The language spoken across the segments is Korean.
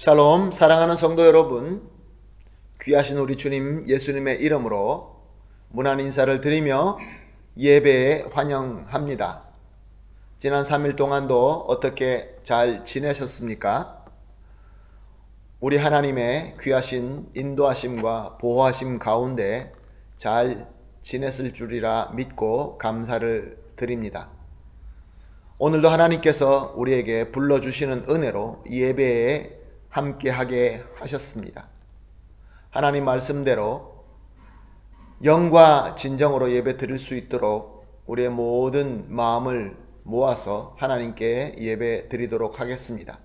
샬롬, 사랑하는 성도 여러분, 귀하신 우리 주님 예수님의 이름으로 문안 인사를 드리며 예배에 환영합니다. 지난 3일 동안도 어떻게 잘 지내셨습니까? 우리 하나님의 귀하신 인도하심과 보호하심 가운데 잘 지냈을 줄이라 믿고 감사를 드립니다. 오늘도 하나님께서 우리에게 불러주시는 은혜로 예배에 함께하게 하셨습니다. 하나님 말씀대로 영과 진정으로 예배 드릴 수 있도록 우리의 모든 마음을 모아서 하나님께 예배 드리도록 하겠습니다.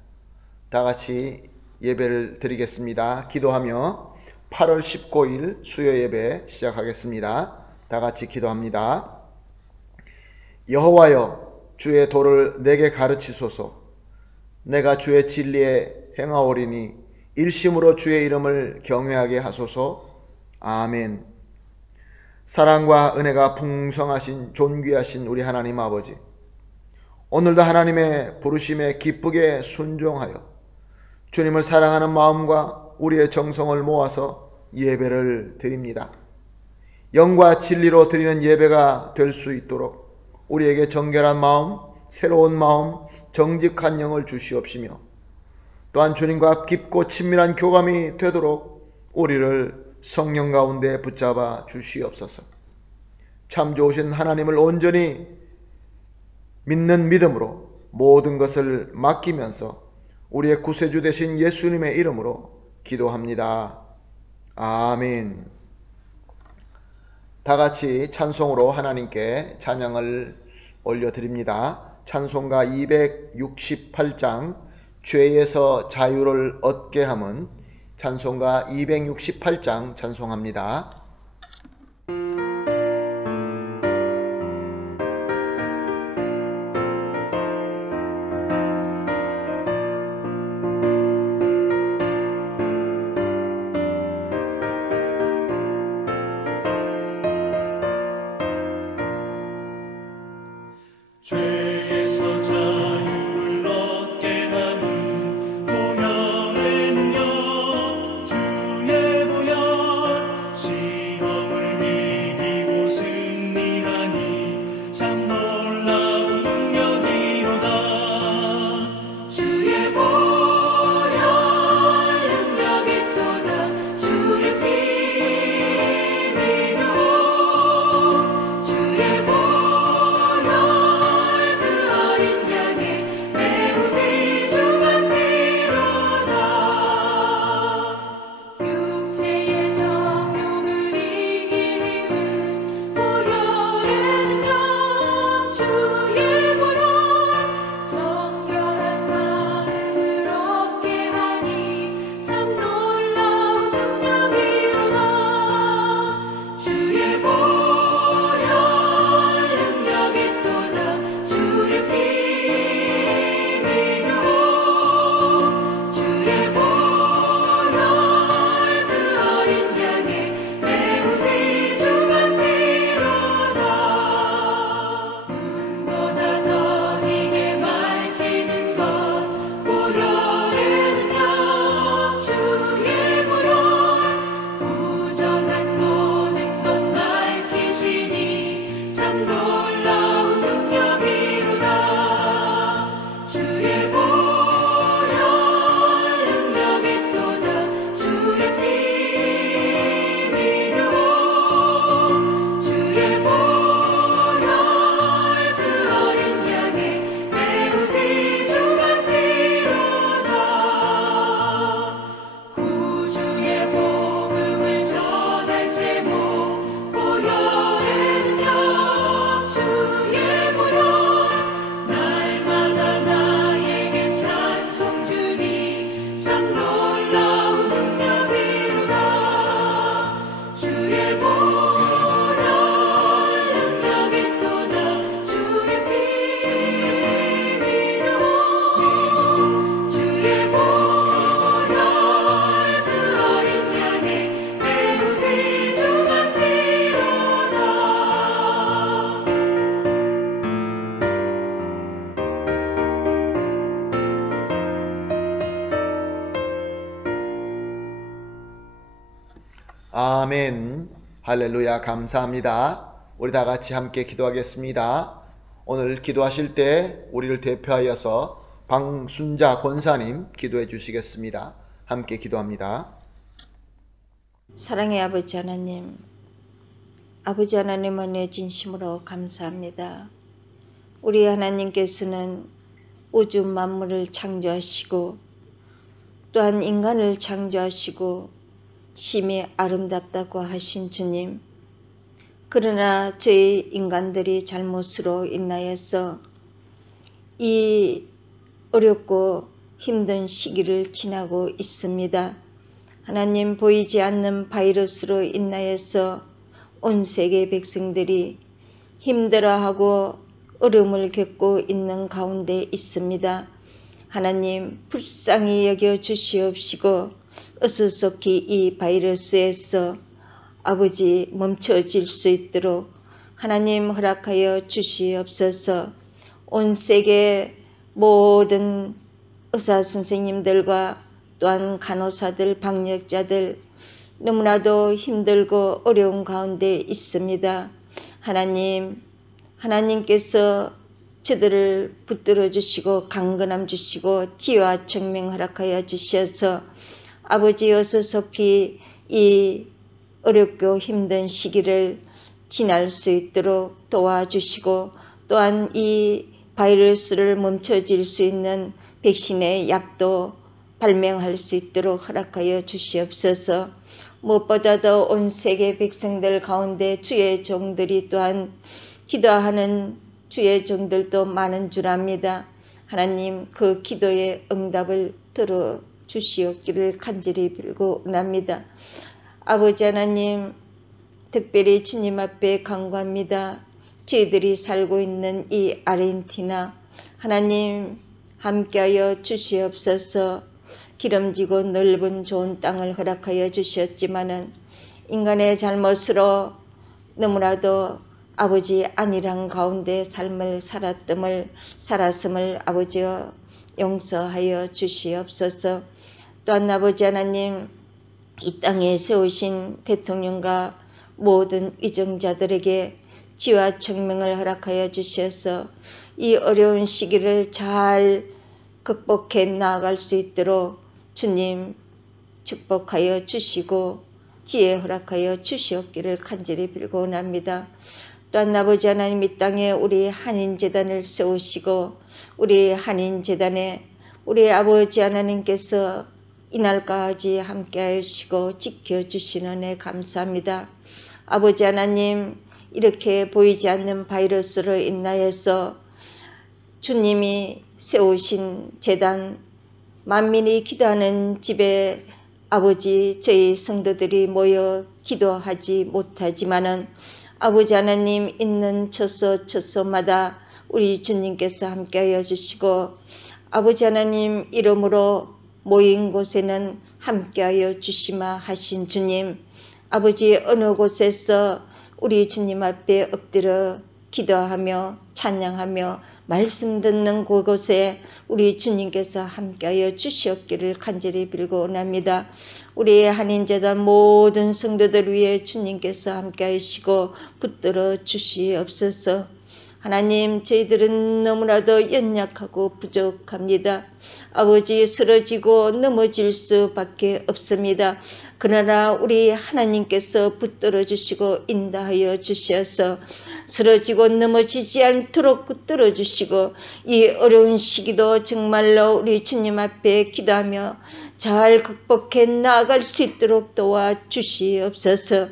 다 같이 예배를 드리겠습니다. 기도하며 8월 19일 수요 예배 시작하겠습니다. 다 같이 기도합니다. 여호와여, 주의 도를 내게 가르치소서. 내가 주의 진리에 행하오리니 일심으로 주의 이름을 경외하게 하소서. 아멘. 사랑과 은혜가 풍성하신 존귀하신 우리 하나님 아버지, 오늘도 하나님의 부르심에 기쁘게 순종하여 주님을 사랑하는 마음과 우리의 정성을 모아서 예배를 드립니다. 영과 진리로 드리는 예배가 될 수 있도록 우리에게 정결한 마음, 새로운 마음, 정직한 영을 주시옵시며 또한 주님과 깊고 친밀한 교감이 되도록 우리를 성령 가운데 붙잡아 주시옵소서. 참 좋으신 하나님을 온전히 믿는 믿음으로 모든 것을 맡기면서 우리의 구세주 되신 예수님의 이름으로 기도합니다. 아멘. 다 같이 찬송으로 하나님께 찬양을 올려드립니다. 찬송가 268장 죄에서 자유를 얻게 함은 찬송가 268장 찬송합니다. 죄에서 자유를 얻게 함은 보혈의 능력, 주의 보혈 아멘. 할렐루야. 감사합니다. 우리 다 같이 함께 기도하겠습니다. 오늘 기도하실 때 우리를 대표하여서 방순자 권사님 기도해 주시겠습니다. 함께 기도합니다. 사랑의 아버지 하나님, 아버지 하나님 은혜 진심으로 감사합니다. 우리 하나님께서는 우주 만물을 창조하시고 또한 인간을 창조하시고 심히 아름답다고 하신 주님, 그러나 저희 인간들이 잘못으로 인하여서 이 어렵고 힘든 시기를 지나고 있습니다. 하나님, 보이지 않는 바이러스로 인하여서 온 세계 백성들이 힘들어하고 어려움을 겪고 있는 가운데 있습니다. 하나님, 불쌍히 여겨 주시옵시고 어수속히 이 바이러스에서 아버지 멈춰질 수 있도록 하나님 허락하여 주시옵소서. 온 세계 모든 의사 선생님들과 또한 간호사들, 방역자들 너무나도 힘들고 어려운 가운데 있습니다. 하나님, 하나님께서 저들을 붙들어 주시고 강건함 주시고 지혜와 청명 허락하여 주셔서 아버지 어서속히 이 어렵고 힘든 시기를 지날 수 있도록 도와주시고 또한 이 바이러스를 멈춰질 수 있는 백신의 약도 발명할 수 있도록 허락하여 주시옵소서. 무엇보다도 온 세계 백성들 가운데 주의 종들이 또한 기도하는 주의 종들도 많은 줄 압니다. 하나님, 그 기도의 응답을 들어 주시옵기를 간절히 빌고 원합니다. 아버지 하나님, 특별히 주님 앞에 간구합니다. 저희들이 살고 있는 이 아르헨티나, 하나님 함께하여 주시옵소서. 기름지고 넓은 좋은 땅을 허락하여 주셨지만은 인간의 잘못으로 너무나도 아버지 안일한 가운데 삶을 살았음을 아버지여 용서하여 주시옵소서. 또한 아버지 하나님, 이 땅에 세우신 대통령과 모든 위정자들에게 지혜와 청명을 허락하여 주셔서 이 어려운 시기를 잘 극복해 나아갈 수 있도록 주님 축복하여 주시고 지혜 허락하여 주시옵기를 간절히 빌고 원합니다. 또한 아버지 하나님, 이 땅에 우리 한인재단을 세우시고 우리 한인재단에 우리 아버지 하나님께서 이날까지 함께하여 주시고 지켜주시는 은혜 감사합니다. 아버지 하나님, 이렇게 보이지 않는 바이러스로 인하여서 주님이 세우신 재단 만민이 기도하는 집에 아버지 저희 성도들이 모여 기도하지 못하지만은 아버지 하나님 있는 처소마다 우리 주님께서 함께하여 주시고 아버지 하나님 이름으로 모인 곳에는 함께하여 주시마 하신 주님, 아버지 어느 곳에서 우리 주님 앞에 엎드려 기도하며 찬양하며 말씀 듣는 그곳에 우리 주님께서 함께하여 주시옵기를 간절히 빌고 원합니다. 우리 한인재단 모든 성도들 위해 주님께서 함께하시고 붙들어 주시옵소서. 하나님, 저희들은 너무나도 연약하고 부족합니다. 아버지, 쓰러지고 넘어질 수밖에 없습니다. 그러나 우리 하나님께서 붙들어 주시고 인도하여 주셔서 쓰러지고 넘어지지 않도록 붙들어 주시고 이 어려운 시기도 정말로 우리 주님 앞에 기도하며 잘 극복해 나아갈 수 있도록 도와주시옵소서.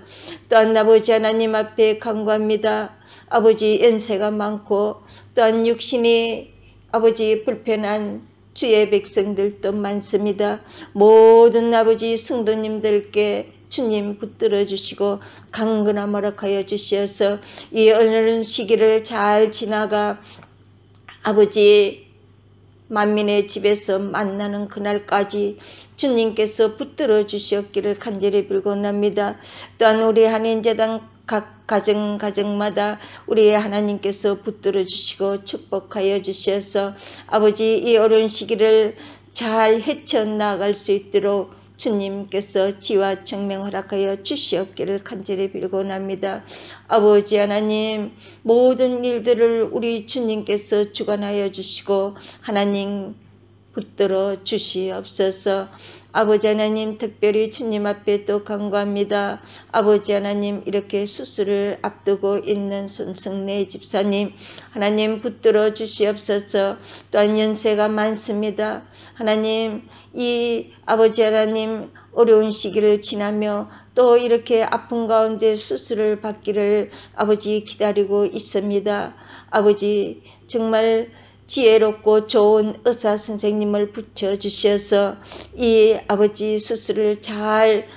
또한 아버지 하나님 앞에 간구합니다. 아버지, 연세가 많고 또한 육신이 아버지 불편한 주의 백성들도 많습니다. 모든 아버지 성도님들께 주님 붙들어 주시고 강건함 허락하여 주시어서 이 어려운 시기를 잘 지나가 아버지 만민의 집에서 만나는 그날까지 주님께서 붙들어 주시옵기를 간절히 빌고 원합니다. 또한 우리 한인재단 각 가정마다 우리 하나님께서 붙들어 주시고 축복하여 주셔서 아버지 이 어려운 시기를 잘 헤쳐나갈 수 있도록 주님께서 지와 청명 허락하여 주시옵기를 간절히 빌고납니다. 아버지 하나님, 모든 일들을 우리 주님께서 주관하여 주시고 하나님 붙들어 주시옵소서. 아버지 하나님, 특별히 주님 앞에 또 간구합니다. 아버지 하나님, 이렇게 수술을 앞두고 있는 손승래 집사님, 하나님 붙들어 주시옵소서. 또한 연세가 많습니다. 하나님, 이 아버지 하나님 어려운 시기를 지나며 또 이렇게 아픈 가운데 수술을 받기를 아버지 기다리고 있습니다. 아버지, 정말 지혜롭고 좋은 의사 선생님을 붙여주셔서 이 아버지 수술을 잘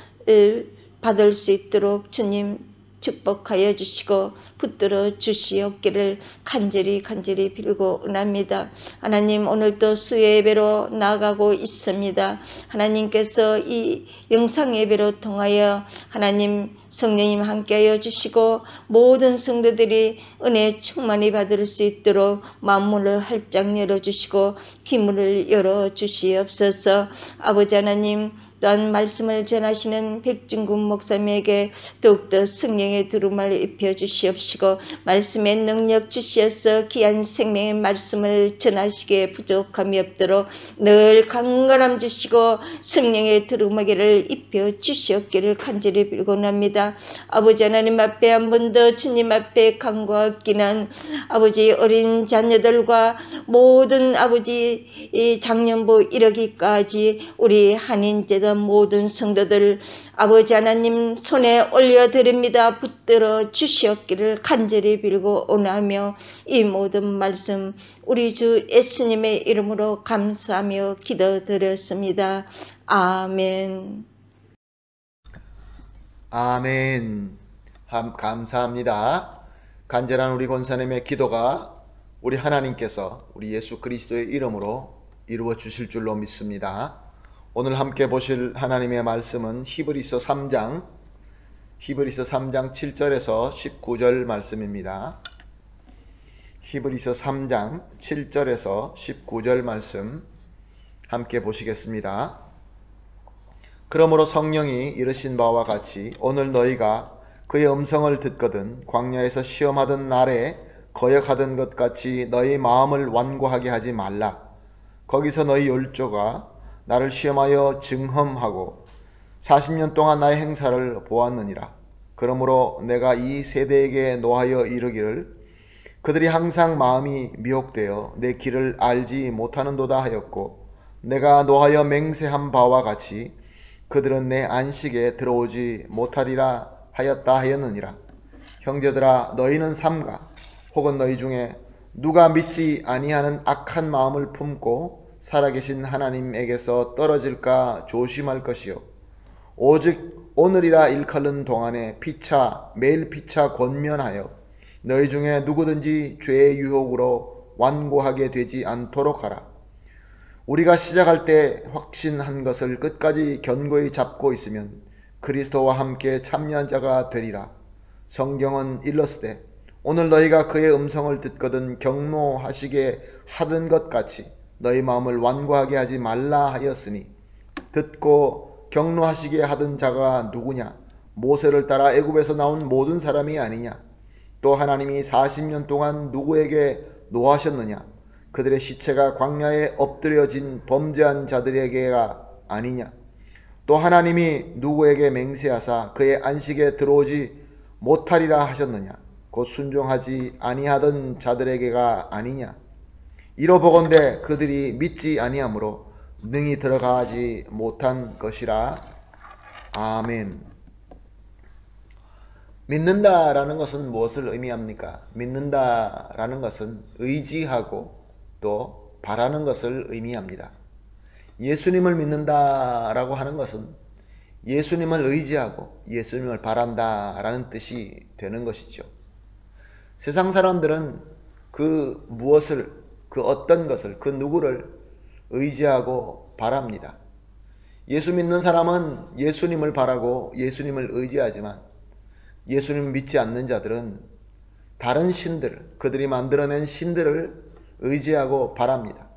받을 수 있도록 주님 축복하여 주시고 붙들어 주시옵기를 간절히 빌고 은합니다. 하나님, 오늘도 수요 예배로 나아가고 있습니다. 하나님께서 이 영상 예배로 통하여 하나님 성령님 함께하여 주시고 모든 성도들이 은혜 충만히 받을 수 있도록 만문을 활짝 열어주시고 기문을 열어주시옵소서. 아버지 하나님, 또한 말씀을 전하시는 백중군 목사님에게 더욱더 성령의 두루마를 입혀주시옵시고 말씀의 능력 주시어서 귀한 생명의 말씀을 전하시기에 부족함이 없도록 늘 강건함 주시고 성령의 두루마기를 입혀주시옵기를 간절히 빌고납니다. 아버지 하나님 앞에 한 번 더 주님 앞에 간구하기는 아버지 어린 자녀들과 모든 아버지 이 작년부 이르기까지 우리 한인제도 모든 성도들 아버지 하나님 손에 올려드립니다. 붙들어 주시옵기를 간절히 빌고 원하며 이 모든 말씀 우리 주 예수님의 이름으로 감사하며 기도드렸습니다. 아멘. 아멘. 감사합니다. 간절한 우리 권사님의 기도가 우리 하나님께서 우리 예수 그리스도의 이름으로 이루어 주실 줄로 믿습니다. 오늘 함께 보실 하나님의 말씀은 히브리서 3장 7절에서 19절 말씀입니다. 히브리서 3장 7절에서 19절 말씀 함께 보시겠습니다. 그러므로 성령이 이르신 바와 같이 오늘 너희가 그의 음성을 듣거든 광야에서 시험하던 날에 거역하던 것 같이 너희 마음을 완고하게 하지 말라. 거기서 너희 열조가 나를 시험하여 증험하고 40년 동안 나의 행사를 보았느니라. 그러므로 내가 이 세대에게 노하여 이르기를 그들이 항상 마음이 미혹되어 내 길을 알지 못하는도다 하였고 내가 노하여 맹세한 바와 같이 그들은 내 안식에 들어오지 못하리라 하였다 하였느니라. 형제들아, 너희는 삼가 혹은 너희 중에 누가 믿지 아니하는 악한 마음을 품고 살아계신 하나님에게서 떨어질까 조심할 것이요 오직 오늘이라 일컬는 동안에 매일 피차 권면하여 너희 중에 누구든지 죄의 유혹으로 완고하게 되지 않도록 하라. 우리가 시작할 때 확신한 것을 끝까지 견고히 잡고 있으면 그리스도와 함께 참여한 자가 되리라. 성경은 일렀으되 오늘 너희가 그의 음성을 듣거든 경노하시게 하던 것 같이 너희 마음을 완고하게 하지 말라 하였으니 듣고 경노하시게 하던 자가 누구냐? 모세를 따라 애굽에서 나온 모든 사람이 아니냐? 또 하나님이 40년 동안 누구에게 노하셨느냐? 그들의 시체가 광야에 엎드려진 범죄한 자들에게가 아니냐? 또 하나님이 누구에게 맹세하사 그의 안식에 들어오지 못하리라 하셨느냐? 곧 순종하지 아니하던 자들에게가 아니냐? 이러보건대 그들이 믿지 아니하므로 능히 들어가지 못한 것이라. 아멘. 믿는다라는 것은 무엇을 의미합니까? 믿는다라는 것은 의지하고 또 바라는 것을 의미합니다. 예수님을 믿는다라고 하는 것은 예수님을 의지하고 예수님을 바란다라는 뜻이 되는 것이죠. 세상 사람들은 그 무엇을, 그 어떤 것을, 그 누구를 의지하고 바랍니다. 예수 믿는 사람은 예수님을 바라고 예수님을 의지하지만 예수님을 믿지 않는 자들은 다른 신들, 그들이 만들어낸 신들을 의지하고 바랍니다.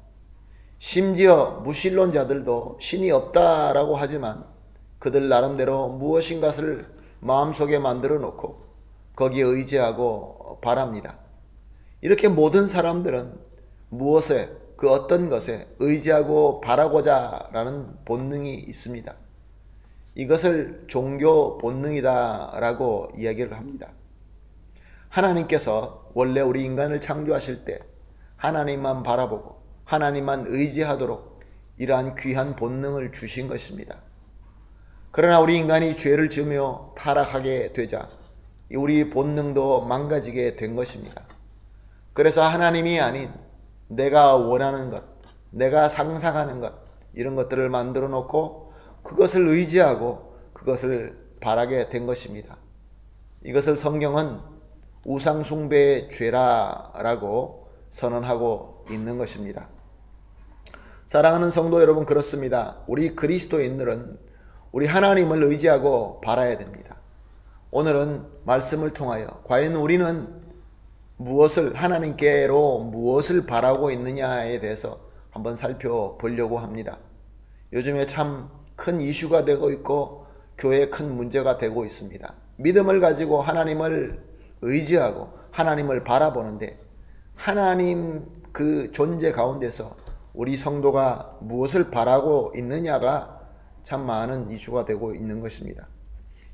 심지어 무신론자들도 신이 없다라고 하지만 그들 나름대로 무엇인가를 마음속에 만들어 놓고 거기에 의지하고 바랍니다. 이렇게 모든 사람들은 무엇에, 그 어떤 것에 의지하고 바라고자 라는 본능이 있습니다. 이것을 종교 본능이다 라고 이야기를 합니다. 하나님께서 원래 우리 인간을 창조하실 때 하나님만 바라보고 하나님만 의지하도록 이러한 귀한 본능을 주신 것입니다. 그러나 우리 인간이 죄를 지으며 타락하게 되자 우리 본능도 망가지게 된 것입니다. 그래서 하나님이 아닌 내가 원하는 것, 내가 상상하는 것, 이런 것들을 만들어 놓고 그것을 의지하고 그것을 바라게 된 것입니다. 이것을 성경은 우상숭배의 죄라고 선언하고 있는 것입니다. 사랑하는 성도 여러분, 그렇습니다. 우리 그리스도인들은 우리 하나님을 의지하고 바라야 됩니다. 오늘은 말씀을 통하여 과연 우리는 하나님께로 무엇을 바라고 있느냐에 대해서 한번 살펴보려고 합니다. 요즘에 참 큰 이슈가 되고 있고 교회에 큰 문제가 되고 있습니다. 믿음을 가지고 하나님을 의지하고 하나님을 바라보는데 하나님 그 존재 가운데서 우리 성도가 무엇을 바라고 있느냐가 참 많은 이슈가 되고 있는 것입니다.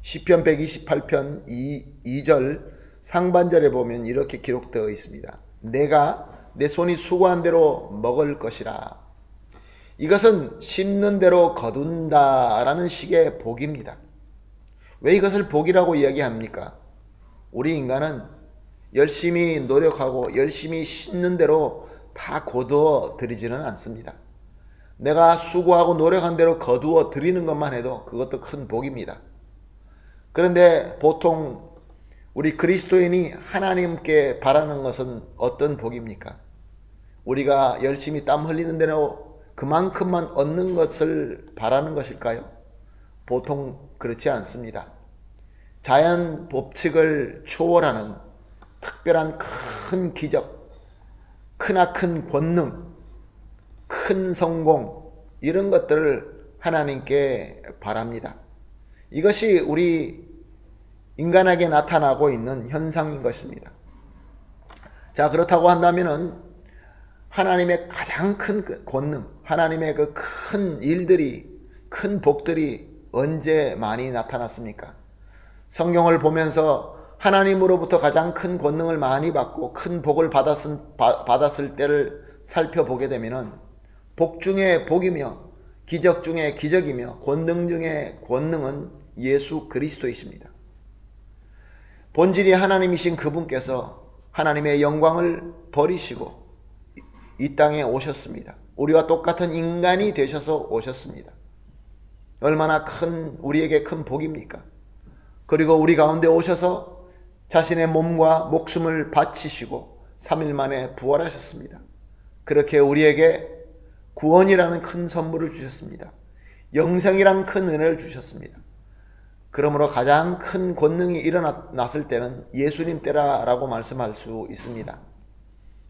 시편 128편 2절 상반절에 보면 이렇게 기록되어 있습니다. 내가 내 손이 수고한 대로 먹을 것이라. 이것은 심는 대로 거둔다라는 식의 복입니다. 왜 이것을 복이라고 이야기합니까? 우리 인간은 열심히 노력하고 열심히 심는 대로 다 거두어 드리지는 않습니다. 내가 수고하고 노력한 대로 거두어 드리는 것만 해도 그것도 큰 복입니다. 그런데 보통 우리 그리스도인이 하나님께 바라는 것은 어떤 복입니까? 우리가 열심히 땀 흘리는 대로 그만큼만 얻는 것을 바라는 것일까요? 보통 그렇지 않습니다. 자연 법칙을 초월하는 특별한 큰 기적, 크나큰 권능, 큰 성공, 이런 것들을 하나님께 바랍니다. 이것이 우리 인간에게 나타나고 있는 현상인 것입니다. 자, 그렇다고 한다면은 하나님의 가장 큰 권능, 하나님의 그 큰 일들이, 큰 복들이 언제 많이 나타났습니까? 성경을 보면서 하나님으로부터 가장 큰 권능을 많이 받고 큰 복을 받았을 때를 살펴보게 되면은 복 중에 복이며 기적 중에 기적이며 권능 중에 권능은 예수 그리스도이십니다. 본질이 하나님이신 그분께서 하나님의 영광을 버리시고 이 땅에 오셨습니다. 우리와 똑같은 인간이 되셔서 오셨습니다. 얼마나 우리에게 큰 복입니까? 그리고 우리 가운데 오셔서 자신의 몸과 목숨을 바치시고 3일 만에 부활하셨습니다. 그렇게 우리에게 구원이라는 큰 선물을 주셨습니다. 영생이라는 큰 은혜를 주셨습니다. 그러므로 가장 큰 권능이 일어났을 때는 예수님 때라고 말씀할 수 있습니다.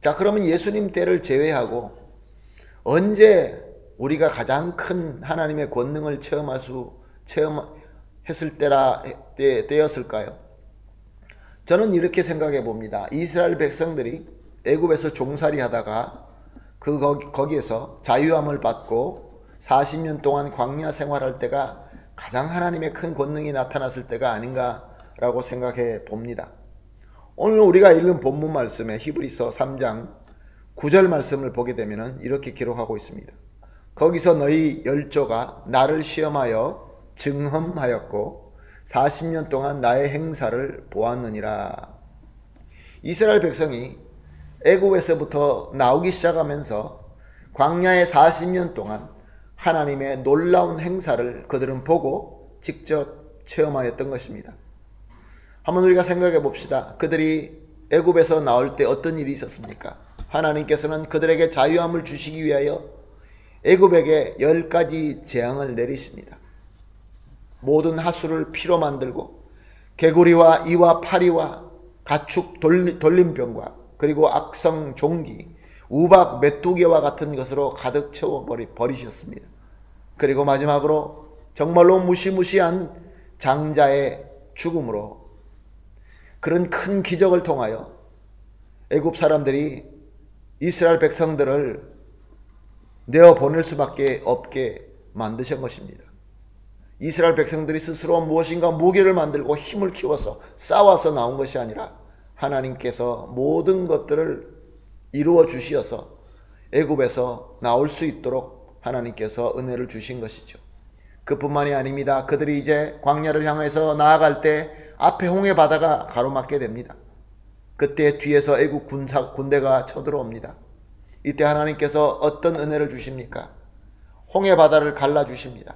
자, 그러면 예수님 때를 제외하고 언제 우리가 가장 큰 하나님의 권능을 체험했을 때였을까요? 저는 이렇게 생각해 봅니다. 이스라엘 백성들이 애굽에서 종살이 하다가 거기에서 자유함을 받고 40년 동안 광야 생활할 때가 가장 하나님의 큰 권능이 나타났을 때가 아닌가라고 생각해 봅니다. 오늘 우리가 읽은 본문 말씀에 히브리서 3장 9절 말씀을 보게 되면 이렇게 기록하고 있습니다. 거기서 너희 열조가 나를 시험하여 증험하였고 40년 동안 나의 행사를 보았느니라. 이스라엘 백성이 애굽에서부터 나오기 시작하면서 광야의 40년 동안 하나님의 놀라운 행사를 그들은 보고 직접 체험하였던 것입니다. 한번 우리가 생각해 봅시다. 그들이 애굽에서 나올 때 어떤 일이 있었습니까? 하나님께서는 그들에게 자유함을 주시기 위하여 애굽에게 10가지 재앙을 내리십니다. 모든 하수를 피로 만들고 개구리와 이와 파리와 가축 돌림병과 그리고 악성 종기, 우박 메뚜기와 같은 것으로 가득 채워 버리셨습니다. 그리고 마지막으로 정말로 무시무시한 장자의 죽음으로 그런 큰 기적을 통하여 애굽 사람들이 이스라엘 백성들을 내어보낼 수밖에 없게 만드신 것입니다. 이스라엘 백성들이 스스로 무엇인가 무기를 만들고 힘을 키워서 싸워서 나온 것이 아니라 하나님께서 모든 것들을 이루어 주시어서 애굽에서 나올 수 있도록 하나님께서 은혜를 주신 것이죠. 그뿐만이 아닙니다. 그들이 이제 광야를 향해서 나아갈 때 앞에 홍해 바다가 가로막게 됩니다. 그때 뒤에서 애굽 군대가 쳐들어옵니다. 이때 하나님께서 어떤 은혜를 주십니까? 홍해 바다를 갈라주십니다.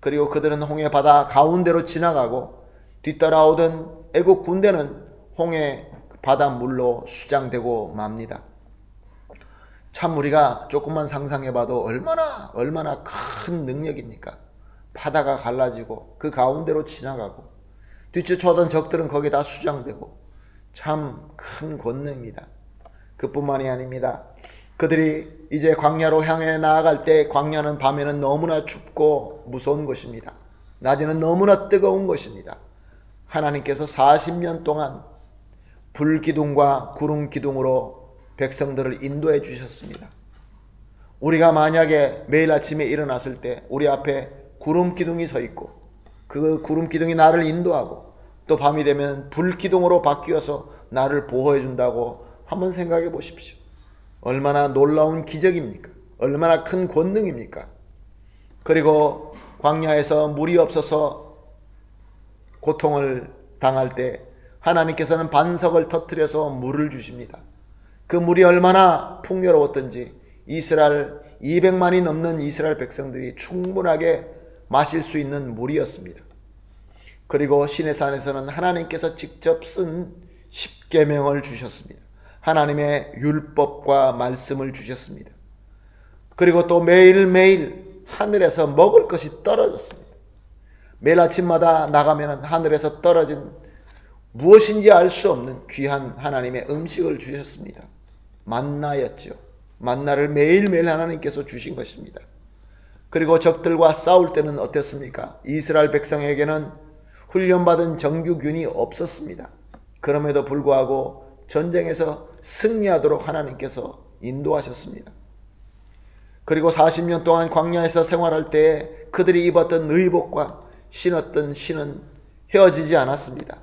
그리고 그들은 홍해 바다 가운데로 지나가고 뒤따라오던 애굽 군대는 홍해 바다 물로 수장되고 맙니다. 참 우리가 조금만 상상해봐도 얼마나 큰 능력입니까? 바다가 갈라지고 그 가운데로 지나가고 뒤쫓아오던 적들은 거기에 다 수장되고 참 큰 권능입니다. 그뿐만이 아닙니다. 그들이 이제 광야로 향해 나아갈 때 광야는 밤에는 너무나 춥고 무서운 것입니다. 낮에는 너무나 뜨거운 것입니다. 하나님께서 40년 동안 불기둥과 구름기둥으로 백성들을 인도해 주셨습니다. 우리가 만약에 매일 아침에 일어났을 때 우리 앞에 구름기둥이 서 있고 그 구름기둥이 나를 인도하고 또 밤이 되면 불기둥으로 바뀌어서 나를 보호해 준다고 한번 생각해 보십시오. 얼마나 놀라운 기적입니까? 얼마나 큰 권능입니까? 그리고 광야에서 물이 없어서 고통을 당할 때 하나님께서는 반석을 터뜨려서 물을 주십니다. 그 물이 얼마나 풍요로웠던지 이스라엘 200만이 넘는 이스라엘 백성들이 충분하게 마실 수 있는 물이었습니다. 그리고 시내산에서는 하나님께서 직접 쓴 십계명을 주셨습니다. 하나님의 율법과 말씀을 주셨습니다. 그리고 또 매일매일 하늘에서 먹을 것이 떨어졌습니다. 매일 아침마다 나가면 하늘에서 떨어진 무엇인지 알 수 없는 귀한 하나님의 음식을 주셨습니다. 만나였죠. 만나를 매일매일 하나님께서 주신 것입니다. 그리고 적들과 싸울 때는 어땠습니까? 이스라엘 백성에게는 훈련받은 정규군이 없었습니다. 그럼에도 불구하고 전쟁에서 승리하도록 하나님께서 인도하셨습니다. 그리고 40년 동안 광야에서 생활할 때 그들이 입었던 의복과 신었던 신은 헤어지지 않았습니다.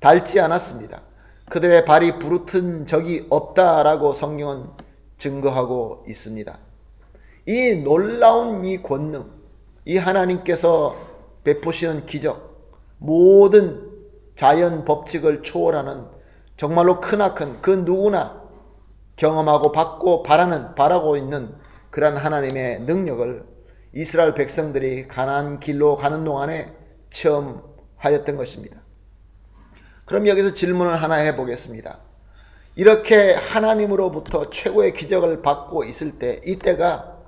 닳지 않았습니다. 그들의 발이 부르튼 적이 없다라고 성경은 증거하고 있습니다. 이 놀라운 이 권능, 이 하나님께서 베푸시는 기적, 모든 자연 법칙을 초월하는 정말로 크나큰 그 누구나 경험하고 받고 바라고 있는 그러한 하나님의 능력을 이스라엘 백성들이 가나안 길로 가는 동안에 체험하였던 것입니다. 그럼 여기서 질문을 하나 해보겠습니다. 이렇게 하나님으로부터 최고의 기적을 받고 있을 때 이때가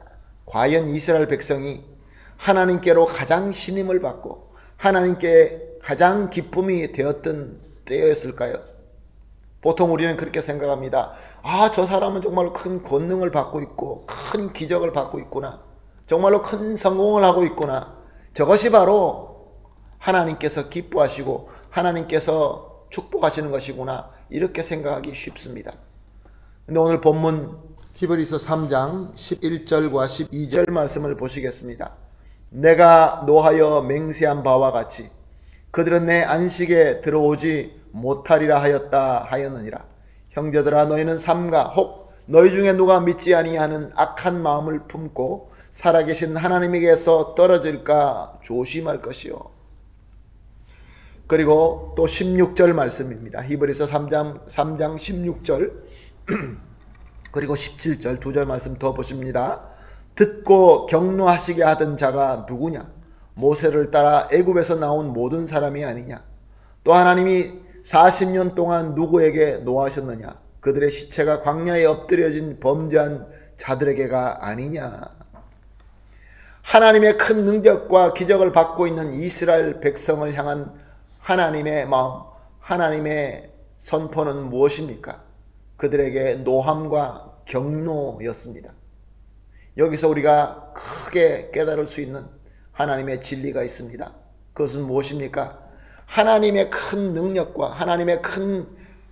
과연 이스라엘 백성이 하나님께로 가장 신임을 받고 하나님께 가장 기쁨이 되었던 때였을까요? 보통 우리는 그렇게 생각합니다. 저 사람은 정말로 큰 권능을 받고 있고 큰 기적을 받고 있구나. 정말로 큰 성공을 하고 있구나. 저것이 바로 하나님께서 기뻐하시고 하나님께서 축복하시는 것이구나. 이렇게 생각하기 쉽습니다. 근데 오늘 본문 히브리서 3장 11절과 12절 말씀을 보시겠습니다. 내가 노하여 맹세한 바와 같이 그들은 내 안식에 들어오지 못하리라 하였느니라. 형제들아 너희는 삼가 혹 너희 중에 누가 믿지 아니하는 악한 마음을 품고 살아계신 하나님에게서 떨어질까 조심할 것이요. 그리고 또 16절 말씀입니다. 히브리서 3장 16절 그리고 17절 두 절 말씀 더 보십니다. 듣고 경노하시게 하던 자가 누구냐? 모세를 따라 애굽에서 나온 모든 사람이 아니냐? 또 하나님이 40년 동안 누구에게 노하셨느냐? 그들의 시체가 광야에 엎드려진 범죄한 자들에게가 아니냐? 하나님의 큰 능력과 기적을 받고 있는 이스라엘 백성을 향한 하나님의 마음, 하나님의 선포는 무엇입니까? 그들에게 노함과 경노였습니다. 여기서 우리가 크게 깨달을 수 있는 하나님의 진리가 있습니다. 그것은 무엇입니까? 하나님의 큰 능력과 하나님의 큰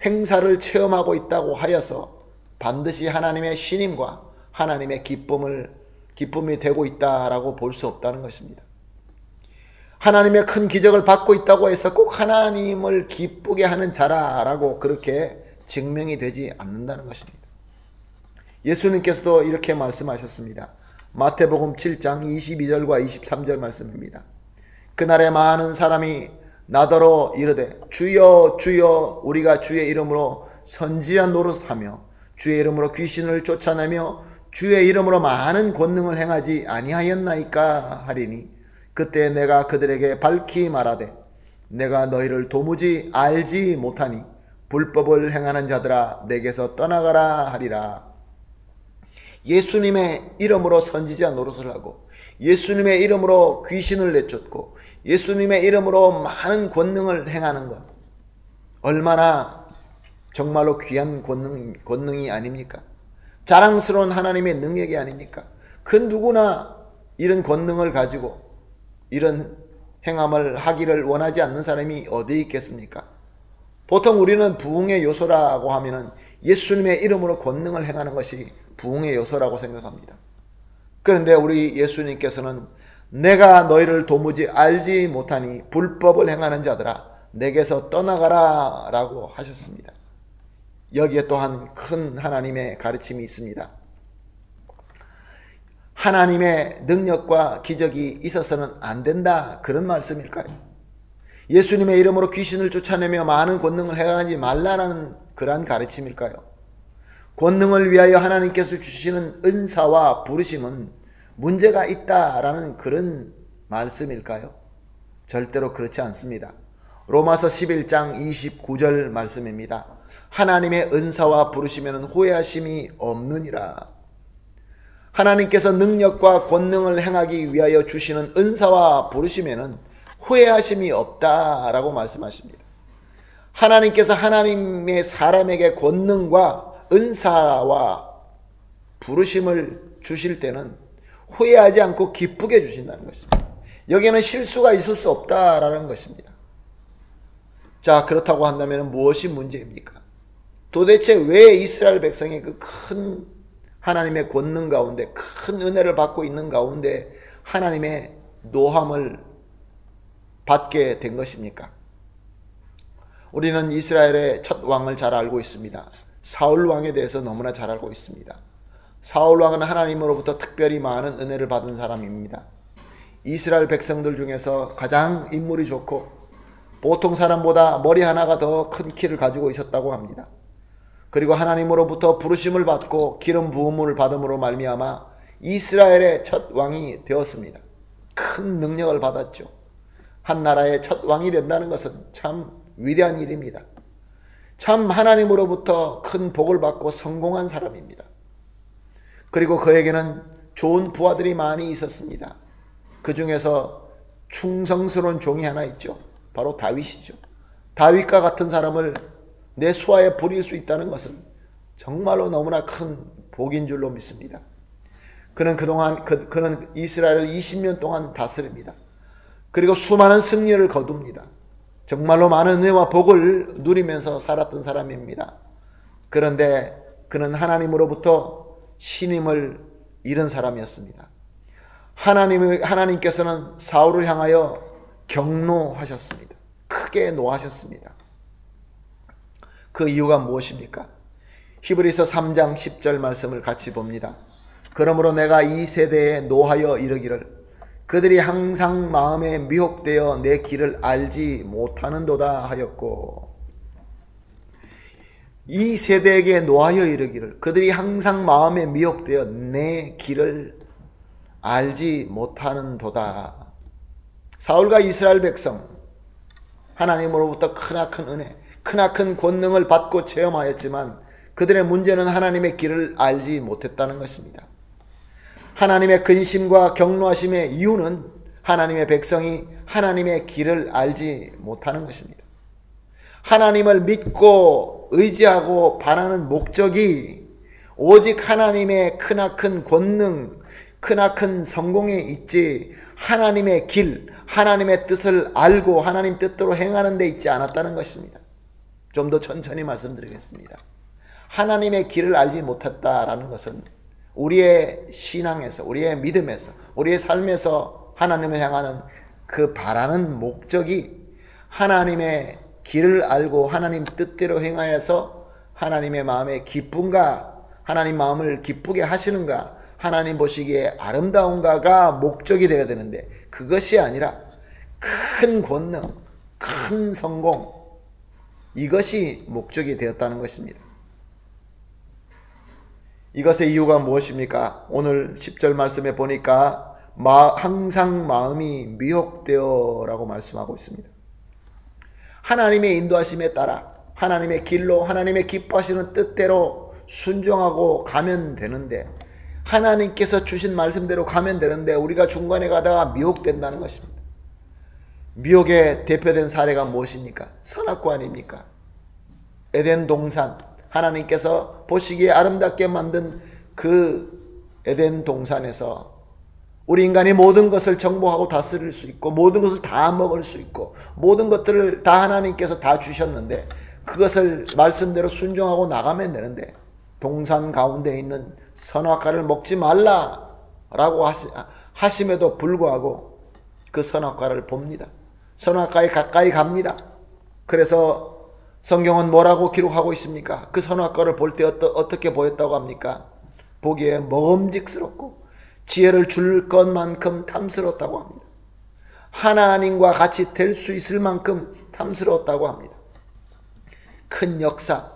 행사를 체험하고 있다고 하여서 반드시 하나님의 신임과 하나님의 기쁨이 되고 있다라고 볼 수 없다는 것입니다. 하나님의 큰 기적을 받고 있다고 해서 꼭 하나님을 기쁘게 하는 자라라고 그렇게 증명이 되지 않는다는 것입니다. 예수님께서도 이렇게 말씀하셨습니다. 마태복음 7장 22절과 23절 말씀입니다. 그날에 많은 사람이 나더러 이르되 주여 주여 우리가 주의 이름으로 선지한 노릇하며 주의 이름으로 귀신을 쫓아내며 주의 이름으로 많은 권능을 행하지 아니하였나이까 하리니 그때 내가 그들에게 밝히 말하되 내가 너희를 도무지 알지 못하니 불법을 행하는 자들아 내게서 떠나가라 하리라. 예수님의 이름으로 선지자 노릇을 하고 예수님의 이름으로 귀신을 내쫓고 예수님의 이름으로 많은 권능을 행하는 것, 얼마나 정말로 귀한 권능이 아닙니까? 자랑스러운 하나님의 능력이 아닙니까? 그 누구나 이런 권능을 가지고 이런 행함을 하기를 원하지 않는 사람이 어디 있겠습니까? 보통 우리는 부흥의 요소라고 하면은 예수님의 이름으로 권능을 행하는 것이 부흥의 요소라고 생각합니다. 그런데 우리 예수님께서는 내가 너희를 도무지 알지 못하니 불법을 행하는 자들아 내게서 떠나가라 라고 하셨습니다. 여기에 또한 큰 하나님의 가르침이 있습니다. 하나님의 능력과 기적이 있어서는 안 된다, 그런 말씀일까요? 예수님의 이름으로 귀신을 쫓아내며 많은 권능을 행하지 말라는 그러한 가르침일까요? 권능을 위하여 하나님께서 주시는 은사와 부르심은 문제가 있다라는 그런 말씀일까요? 절대로 그렇지 않습니다. 로마서 11장 29절 말씀입니다. 하나님의 은사와 부르심에는 후회하심이 없느니라. 하나님께서 능력과 권능을 행하기 위하여 주시는 은사와 부르심에는 후회하심이 없다라고 말씀하십니다. 하나님께서 하나님의 사람에게 권능과 은사와 부르심을 주실 때는 후회하지 않고 기쁘게 주신다는 것입니다. 여기에는 실수가 있을 수 없다라는 것입니다. 자, 그렇다고 한다면 무엇이 문제입니까? 도대체 왜 이스라엘 백성이 그 큰 하나님의 권능 가운데, 큰 은혜를 받고 있는 가운데 하나님의 노함을 받게 된 것입니까? 우리는 이스라엘의 첫 왕을 잘 알고 있습니다. 사울 왕에 대해서 너무나 잘 알고 있습니다. 사울 왕은 하나님으로부터 특별히 많은 은혜를 받은 사람입니다. 이스라엘 백성들 중에서 가장 인물이 좋고 보통 사람보다 머리 하나가 더 큰 키를 가지고 있었다고 합니다. 그리고 하나님으로부터 부르심을 받고 기름 부음을 받음으로 말미암아 이스라엘의 첫 왕이 되었습니다. 큰 능력을 받았죠. 한 나라의 첫 왕이 된다는 것은 참 위대한 일입니다. 참 하나님으로부터 큰 복을 받고 성공한 사람입니다. 그리고 그에게는 좋은 부하들이 많이 있었습니다. 그 중에서 충성스러운 종이 하나 있죠. 바로 다윗이죠. 다윗과 같은 사람을 내 수하에 부릴 수 있다는 것은 정말로 너무나 큰 복인 줄로 믿습니다. 그는 그는 이스라엘을 20년 동안 다스립니다. 그리고 수많은 승리를 거둡니다. 정말로 많은 은혜와 복을 누리면서 살았던 사람입니다. 그런데 그는 하나님으로부터 신임을 잃은 사람이었습니다. 하나님께서는 사울을 향하여 경노하셨습니다. 크게 노하셨습니다. 그 이유가 무엇입니까? 히브리서 3장 10절 말씀을 같이 봅니다. 그러므로 내가 이 세대에 노하여 이르기를 그들이 항상 마음에 미혹되어 내 길을 알지 못하는도다 하였고, 이 세대에게 노하여 이르기를 그들이 항상 마음에 미혹되어 내 길을 알지 못하는도다. 사울과 이스라엘 백성, 하나님으로부터 크나큰 은혜, 크나큰 권능을 받고 체험하였지만 그들의 문제는 하나님의 길을 알지 못했다는 것입니다. 하나님의 근심과 경노하심의 이유는 하나님의 백성이 하나님의 길을 알지 못하는 것입니다. 하나님을 믿고 의지하고 바라는 목적이 오직 하나님의 크나큰 권능, 크나큰 성공에 있지 하나님의 길, 하나님의 뜻을 알고 하나님 뜻대로 행하는 데 있지 않았다는 것입니다. 좀 더 천천히 말씀드리겠습니다. 하나님의 길을 알지 못했다라는 것은 우리의 신앙에서, 우리의 믿음에서, 우리의 삶에서 하나님을 향하는 그 바라는 목적이 하나님의 길을 알고 하나님 뜻대로 행하여서 하나님의 마음에 기쁜가, 하나님 마음을 기쁘게 하시는가, 하나님 보시기에 아름다운가가 목적이 되어야 되는데 그것이 아니라 큰 권능, 큰 성공, 이것이 목적이 되었다는 것입니다. 이것의 이유가 무엇입니까? 오늘 10절 말씀에 보니까 항상 마음이 미혹되어 라고 말씀하고 있습니다. 하나님의 인도하심에 따라 하나님의 길로 하나님의 기뻐하시는 뜻대로 순종하고 가면 되는데, 하나님께서 주신 말씀대로 가면 되는데 우리가 중간에 가다가 미혹된다는 것입니다. 미혹의 대표된 사례가 무엇입니까? 선악과 아닙니까? 에덴 동산, 하나님께서 보시기에 아름답게 만든 그 에덴 동산에서 우리 인간이 모든 것을 정복하고 다스릴 수 있고 모든 것을 다 먹을 수 있고 모든 것들을 다 하나님께서 다 주셨는데 그것을 말씀대로 순종하고 나가면 되는데, 동산 가운데 있는 선악과를 먹지 말라라고 하심에도 불구하고 그 선악과를 봅니다. 선악과에 가까이 갑니다. 그래서 성경은 뭐라고 기록하고 있습니까? 그 선악과를 볼 때 어떻게 보였다고 합니까? 보기에 먹음직스럽고 지혜를 줄 것만큼 탐스러웠다고 합니다. 하나님과 같이 될 수 있을 만큼 탐스러웠다고 합니다. 큰 역사,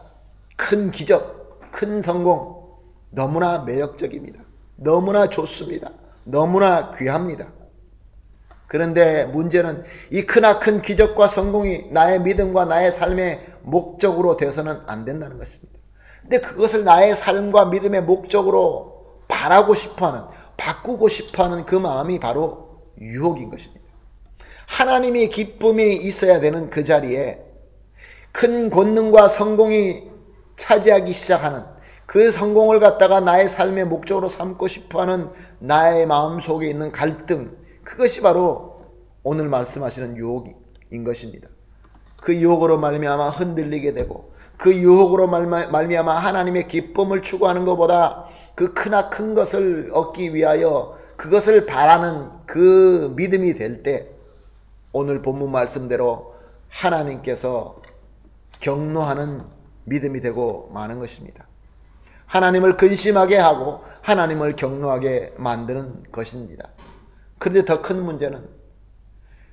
큰 기적, 큰 성공, 너무나 매력적입니다. 너무나 좋습니다. 너무나 귀합니다. 그런데 문제는 이 크나큰 기적과 성공이 나의 믿음과 나의 삶의 목적으로 돼서는 안 된다는 것입니다. 근데 그것을 나의 삶과 믿음의 목적으로 바라고 싶어하는, 바꾸고 싶어하는 그 마음이 바로 유혹인 것입니다. 하나님의 기쁨이 있어야 되는 그 자리에 큰 권능과 성공이 차지하기 시작하는, 그 성공을 갖다가 나의 삶의 목적으로 삼고 싶어하는 나의 마음속에 있는 갈등, 그것이 바로 오늘 말씀하시는 유혹인 것입니다. 그 유혹으로 말미암아 흔들리게 되고 그 유혹으로 말미암아 하나님의 기쁨을 추구하는 것보다 그 크나큰 것을 얻기 위하여 그것을 바라는 그 믿음이 될 때 오늘 본문 말씀대로 하나님께서 경노하는 믿음이 되고 마는 것입니다. 하나님을 근심하게 하고 하나님을 경노하게 만드는 것입니다. 그런데 더 큰 문제는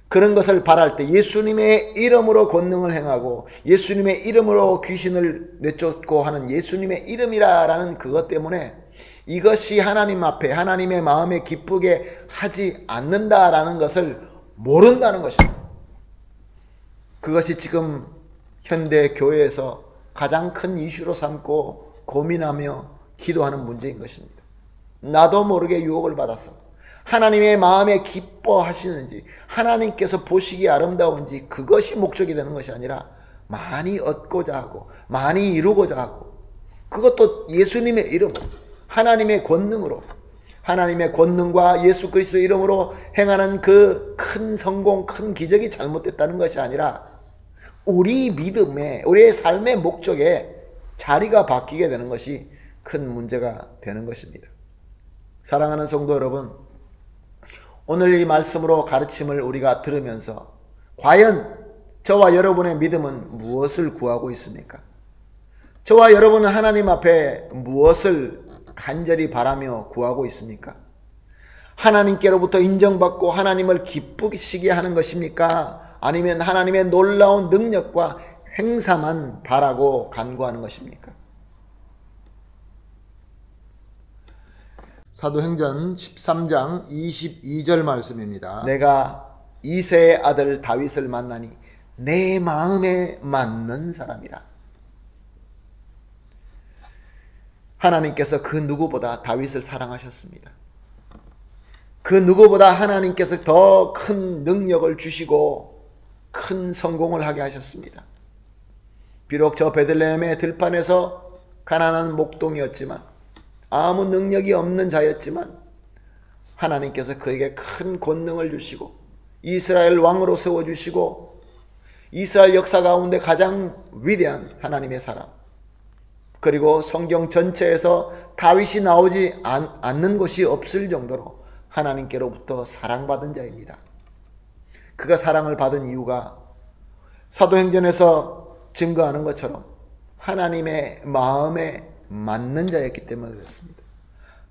그런 것을 바랄 때 예수님의 이름으로 권능을 행하고 예수님의 이름으로 귀신을 내쫓고 하는 예수님의 이름이라는 그것 때문에 이것이 하나님 앞에 하나님의 마음에 기쁘게 하지 않는다라는 것을 모른다는 것입니다. 그것이 지금 현대 교회에서 가장 큰 이슈로 삼고 고민하며 기도하는 문제인 것입니다. 나도 모르게 유혹을 받았어. 하나님의 마음에 기뻐하시는지, 하나님께서 보시기에 아름다운지, 그것이 목적이 되는 것이 아니라 많이 얻고자 하고 많이 이루고자 하고, 그것도 예수님의 이름으로, 하나님의 권능으로, 하나님의 권능과 예수 그리스도의 이름으로 행하는 그 큰 성공, 큰 기적이 잘못됐다는 것이 아니라 우리 믿음에, 우리의 삶의 목적에 자리가 바뀌게 되는 것이 큰 문제가 되는 것입니다. 사랑하는 성도 여러분, 오늘 이 말씀으로 가르침을 우리가 들으면서 과연 저와 여러분의 믿음은 무엇을 구하고 있습니까? 저와 여러분은 하나님 앞에 무엇을 간절히 바라며 구하고 있습니까? 하나님께로부터 인정받고 하나님을 기쁘시게 하는 것입니까? 아니면 하나님의 놀라운 능력과 행사만 바라고 간구하는 것입니까? 사도행전 13장 22절 말씀입니다. 내가 이새의 아들 다윗을 만나니 내 마음에 맞는 사람이라. 하나님께서 그 누구보다 다윗을 사랑하셨습니다. 그 누구보다 하나님께서 더 큰 능력을 주시고 큰 성공을 하게 하셨습니다. 비록 저 베들레헴의 들판에서 가난한 목동이었지만, 아무 능력이 없는 자였지만 하나님께서 그에게 큰 권능을 주시고 이스라엘 왕으로 세워주시고 이스라엘 역사 가운데 가장 위대한 하나님의 사람, 그리고 성경 전체에서 다윗이 나오지 않는 곳이 없을 정도로 하나님께로부터 사랑받은 자입니다. 그가 사랑을 받은 이유가 사도행전에서 증거하는 것처럼 하나님의 마음에 맞는 자였기 때문에 그렇습니다.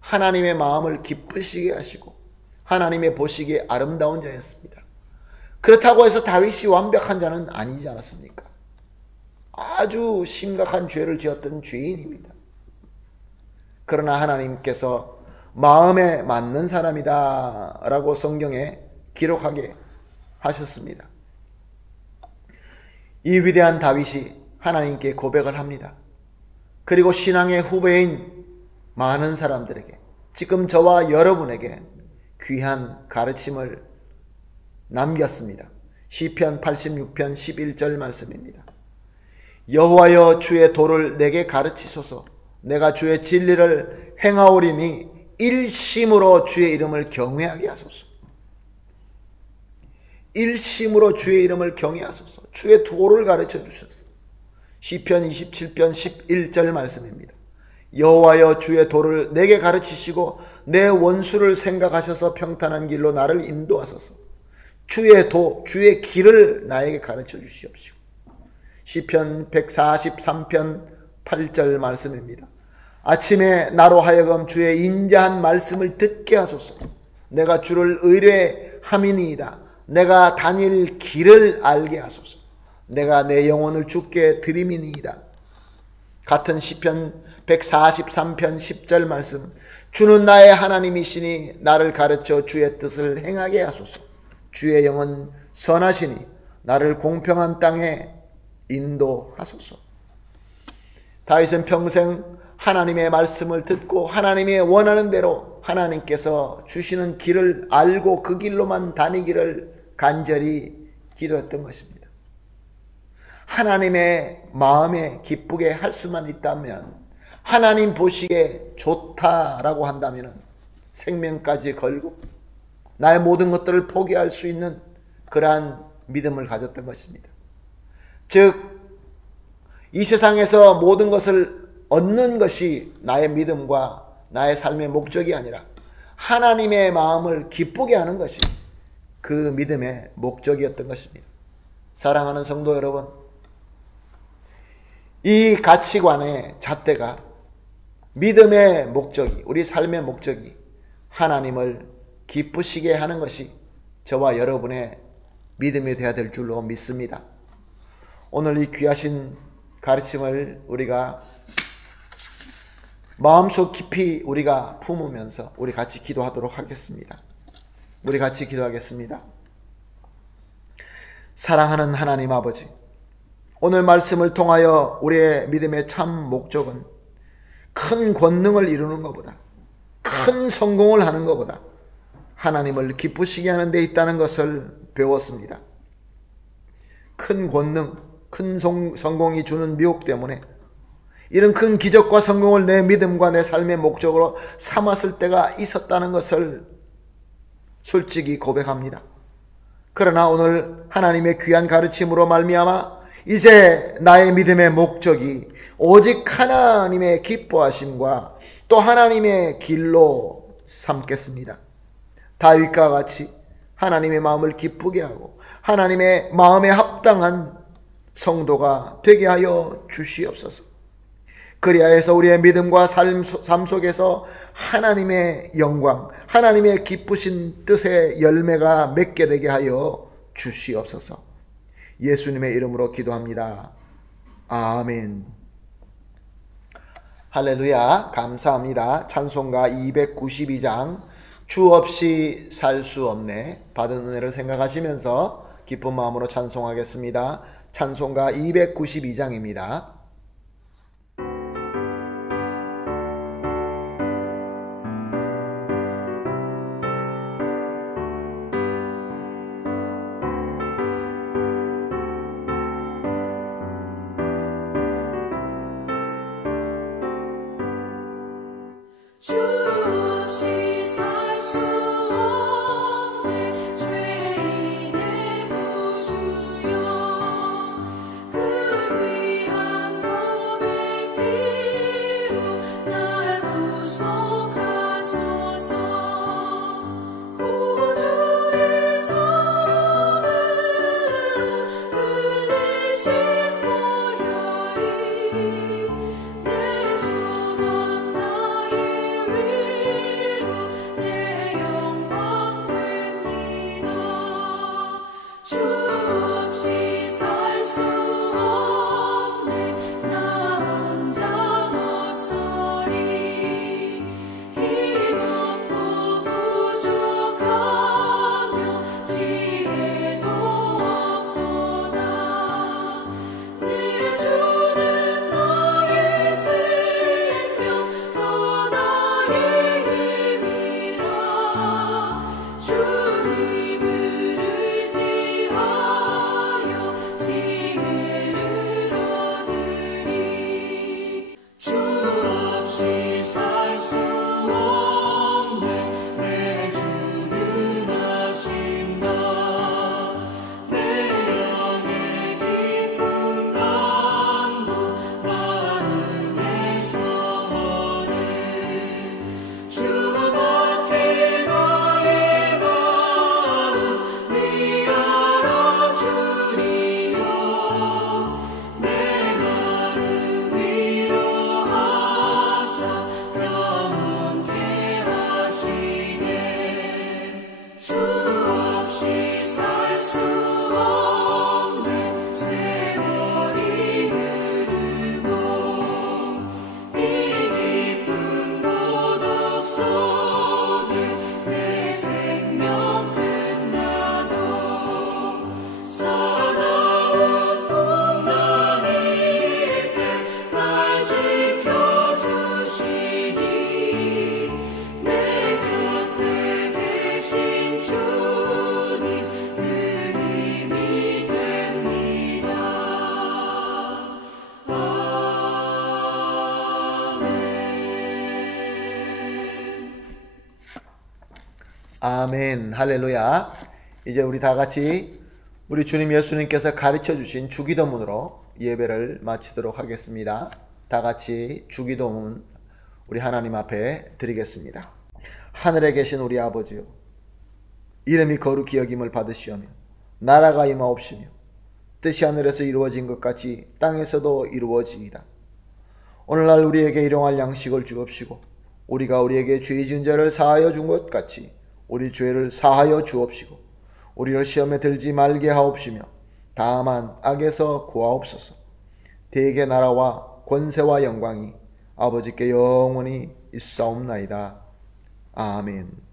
하나님의 마음을 기쁘시게 하시고 하나님의 보시기에 아름다운 자였습니다. 그렇다고 해서 다윗이 완벽한 자는 아니지 않았습니까? 아주 심각한 죄를 지었던 죄인입니다. 그러나 하나님께서 마음에 맞는 사람이다 라고 성경에 기록하게 하셨습니다. 이 위대한 다윗이 하나님께 고백을 합니다. 그리고 신앙의 후배인 많은 사람들에게, 지금 저와 여러분에게 귀한 가르침을 남겼습니다. 시편 86편 11절 말씀입니다. 여호와여 주의 도를 내게 가르치소서. 내가 주의 진리를 행하오리니 일심으로 주의 이름을 경외하게 하소서. 일심으로 주의 이름을 경외하소서. 주의 도를 가르쳐 주소서. 시편 27편 11절 말씀입니다. 여호와여 주의 도를 내게 가르치시고 내 원수를 생각하셔서 평탄한 길로 나를 인도하소서. 주의 도, 주의 길을 나에게 가르쳐 주시옵시고. 시편 143편 8절 말씀입니다. 아침에 나로 하여금 주의 인자한 말씀을 듣게 하소서. 내가 주를 의뢰함이니이다. 내가 다닐 길을 알게 하소서. 내가 내 영혼을 주께 드림이니이다. 같은 시편 143편 10절 말씀. 주는 나의 하나님이시니 나를 가르쳐 주의 뜻을 행하게 하소서. 주의 영은 선하시니 나를 공평한 땅에 인도하소서. 다윗은 평생 하나님의 말씀을 듣고 하나님이 원하는 대로 하나님께서 주시는 길을 알고 그 길로만 다니기를 간절히 기도했던 것입니다. 하나님의 마음에 기쁘게 할 수만 있다면, 하나님 보시기에 좋다라고 한다면 생명까지 걸고 나의 모든 것들을 포기할 수 있는 그러한 믿음을 가졌던 것입니다. 즉, 이 세상에서 모든 것을 얻는 것이 나의 믿음과 나의 삶의 목적이 아니라 하나님의 마음을 기쁘게 하는 것이 그 믿음의 목적이었던 것입니다. 사랑하는 성도 여러분, 이 가치관의 잣대가, 믿음의 목적이, 우리 삶의 목적이 하나님을 기쁘시게 하는 것이 저와 여러분의 믿음이 되어야 될 줄로 믿습니다. 오늘 이 귀하신 가르침을 우리가 마음속 깊이 우리가 품으면서 우리 같이 기도하도록 하겠습니다. 우리 같이 기도하겠습니다. 사랑하는 하나님 아버지, 오늘 말씀을 통하여 우리의 믿음의 참 목적은 큰 권능을 이루는 것보다, 큰 성공을 하는 것보다 하나님을 기쁘시게 하는 데 있다는 것을 배웠습니다. 큰 권능, 큰 성공이 주는 미혹 때문에 이런 큰 기적과 성공을 내 믿음과 내 삶의 목적으로 삼았을 때가 있었다는 것을 솔직히 고백합니다. 그러나 오늘 하나님의 귀한 가르침으로 말미암아 이제 나의 믿음의 목적이 오직 하나님의 기뻐하심과 또 하나님의 길로 삼겠습니다. 다윗과 같이 하나님의 마음을 기쁘게 하고 하나님의 마음에 합당한 성도가 되게 하여 주시옵소서. 그리하여서 우리의 믿음과 삶 속에서 하나님의 영광, 하나님의 기쁘신 뜻의 열매가 맺게 되게 하여 주시옵소서. 예수님의 이름으로 기도합니다. 아멘. 할렐루야. 감사합니다. 찬송가 292장 주 없이 살 수 없네, 받은 은혜를 생각하시면서 기쁜 마음으로 찬송하겠습니다. 찬송가 292장입니다. 주 없이 살 수 주 없이 살 수 없네 나 혼자 못 서리 힘없고 부족하며 지혜도 없도다 내 주는 나의 생명 또 나의 힘이라 주님을 의지하여 지혜를 얻으리 주 없이 살 수 없네 내 주는 하신다 내 영의 깊은 간구 마음의 소원을 주밖에 나의 마음 위하여 주리요 내 마음 위로하사 영원케 하시네 주 없이 살 수 없네 세월이 흐르고 이 깊은 고독 속에 내 생명 끝나도 사나운 풍랑일 때 날 지켜주시니 내 곁에 계신 주님 그 힘이 됩니다. 아멘. 할렐루야. 이제 우리 다 같이 우리 주님 예수님께서 가르쳐 주신 주기도문으로 예배를 마치도록 하겠습니다. 다 같이 주기도문 우리 하나님 앞에 드리겠습니다. 하늘에 계신 우리 아버지요, 이름이 거룩히 여김을 받으시오며 나라가 임하옵시며 뜻이 하늘에서 이루어진 것 같이 땅에서도 이루어지이다. 오늘날 우리에게 일용할 양식을 주옵시고 우리가 우리에게 죄 지은 자를 사하여 준 것 같이 우리 죄를 사하여 주옵시고 우리를 시험에 들지 말게 하옵시며 다만 악에서 구하옵소서. 대개 나라와 권세와 영광이 아버지께 영원히 있사옵나이다. 아멘.